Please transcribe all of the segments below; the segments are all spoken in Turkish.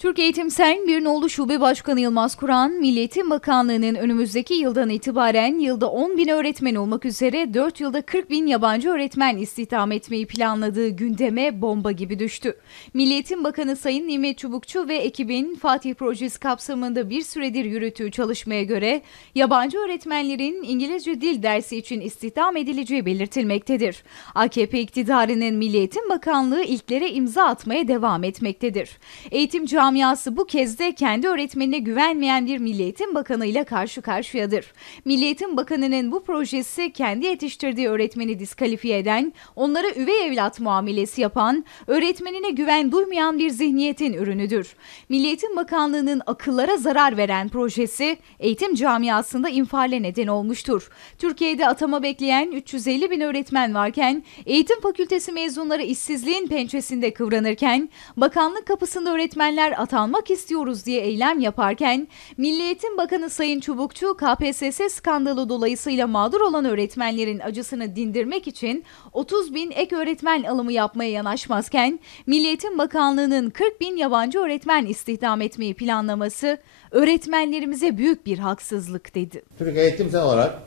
Türk Eğitim Sen Birnoğlu Şube Başkanı Yılmaz Kur'an, Milli Eğitim Bakanlığı'nın önümüzdeki yıldan itibaren yılda 10 bin öğretmen olmak üzere 4 yılda 40 bin yabancı öğretmen istihdam etmeyi planladığı gündeme bomba gibi düştü. Milli Eğitim Bakanı Sayın Nimet Çubukçu ve ekibin Fatih Projesi kapsamında bir süredir yürüttüğü çalışmaya göre yabancı öğretmenlerin İngilizce dil dersi için istihdam edileceği belirtilmektedir. AKP iktidarının Milli Eğitim Bakanlığı ilklere imza atmaya devam etmektedir. Eğitim camiası bu kez de kendi öğretmenine güvenmeyen bir Milli Eğitim Bakanı ile karşı karşıyadır. Milli Eğitim Bakanı'nın bu projesi kendi yetiştirdiği öğretmeni diskalifiye eden, onlara üvey evlat muamelesi yapan, öğretmenine güven duymayan bir zihniyetin ürünüdür. Milli Eğitim Bakanlığı'nın akıllara zarar veren projesi eğitim camiasında infiale neden olmuştur. Türkiye'de atama bekleyen 350 bin öğretmen varken eğitim fakültesi mezunları işsizliğin pençesinde kıvranırken bakanlık kapısında öğretmenler atanmak istiyoruz diye eylem yaparken Milli Eğitim Bakanı Sayın Çubukçu KPSS skandalı dolayısıyla mağdur olan öğretmenlerin acısını dindirmek için 30 bin ek öğretmen alımı yapmaya yanaşmazken Milli Eğitim Bakanlığı'nın 40 bin yabancı öğretmen istihdam etmeyi planlaması öğretmenlerimize büyük bir haksızlık dedi. Türk Eğitim olarak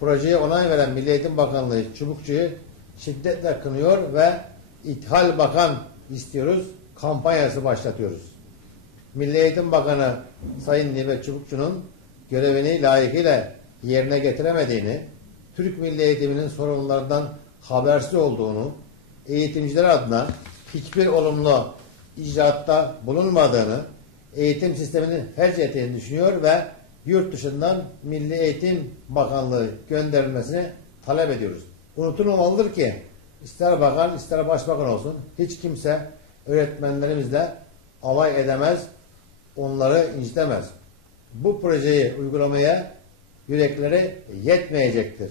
projeye onay veren Milli Eğitim Bakanlığı Çubukçu'yu şiddetle kınıyor ve İthal Bakan istiyoruz kampanyası başlatıyoruz. Milli Eğitim Bakanı Sayın Nimet Çubukçu'nun görevini layıkıyla yerine getiremediğini, Türk Milli Eğitiminin sorunlarından habersiz olduğunu, eğitimciler adına hiçbir olumlu icraatta bulunmadığını, eğitim sistemini felç ettiğini düşünüyor ve yurt dışından Milli Eğitim Bakanlığı gönderilmesini talep ediyoruz. Unutulmamalıdır ki ister bakan ister başbakan olsun hiç kimse öğretmenlerimizle alay edemez, onları incitemez. Bu projeyi uygulamaya yürekleri yetmeyecektir.